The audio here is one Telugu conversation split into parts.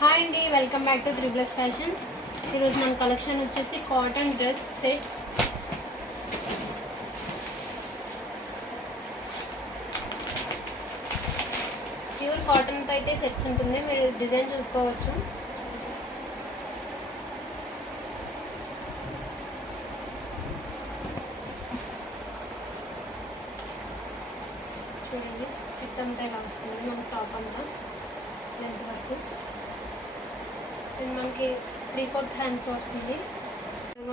హాయ్ అండి, welcome back to triples fashions. ఈరోజు మన కలెక్షన్ వచ్చేసి కాటన్ డ్రెస్ సెట్స్. ప్యూర్ కాటన్తో అయితే సెట్స్ ఉంటుంది, మీరు డిజైన్ చూసుకోవచ్చు. చూడండి, సెట్ అంతా ఇలా వస్తుంది మనకి టాప్ అంతా లెంత్ వరకు. అండ్ మనకి 3/4 హ్యాండ్స్ వస్తుంది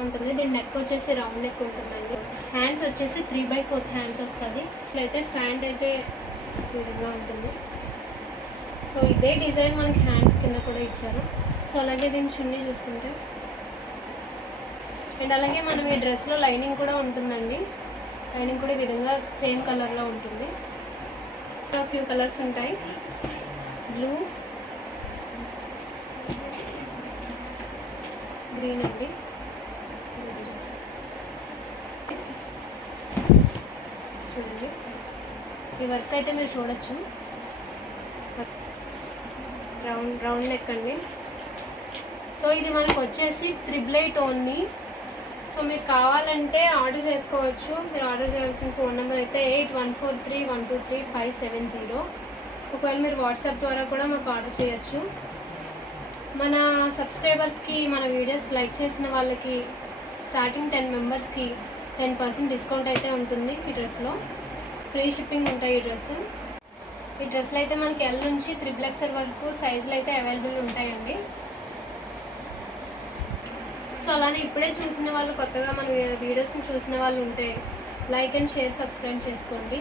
ఉంటుంది. దీని నెక్ వచ్చేసి రౌండ్ నెక్ ఉంటుందండి. హ్యాండ్స్ వచ్చేసి 3/4 హ్యాండ్స్ వస్తుంది. ఇట్లయితే ఫ్రంట్ అయితే ఈ విధంగా ఉంటుంది. సో ఇదే డిజైన్ మనకి హ్యాండ్స్ కింద కూడా ఇచ్చారు. సో అలాగే దీని చున్నీ చూసుకుంటే, అండ్ అలాగే మనం ఈ డ్రెస్లో లైనింగ్ కూడా ఉంటుందండి. లైనింగ్ కూడా ఈ విధంగా సేమ్ కలర్లో ఉంటుంది. ఫ్యూ కలర్స్ ఉంటాయి, బ్లూ, గ్రీన్ అండి. చూడండి, ఈ వర్క్ అయితే మీరు చూడొచ్చు. రౌండ్ నెక్ అండి. సో ఇది మనకు వచ్చేసి 888 ఓన్లీ. సో మీకు కావాలంటే ఆర్డర్ చేసుకోవచ్చు. మీరు ఆర్డర్ చేయాల్సిన ఫోన్ నెంబర్ అయితే 8143123570. ఒకవేళ మీరు వాట్సాప్ ద్వారా కూడా మాకు ఆర్డర్ చేయొచ్చు. మన సబ్స్క్రైబర్స్కి, మన వీడియోస్ లైక్ చేసిన వాళ్ళకి స్టార్టింగ్ 10 మెంబర్స్కి 10% డిస్కౌంట్ అయితే ఉంటుంది. ఈ డ్రెస్లో ఫ్రీ షిప్పింగ్ ఉంటాయి. ఈ డ్రెస్లో అయితే మనకి L నుంచి XXL వరకు సైజులు అయితే అవైలబుల్ ఉంటాయండి. సో అలానే ఇప్పుడే చూసిన వాళ్ళు, కొత్తగా మన వీడియోస్ని చూసిన వాళ్ళు ఉంటే లైక్ అండ్ షేర్, సబ్స్క్రైబ్ చేసుకోండి.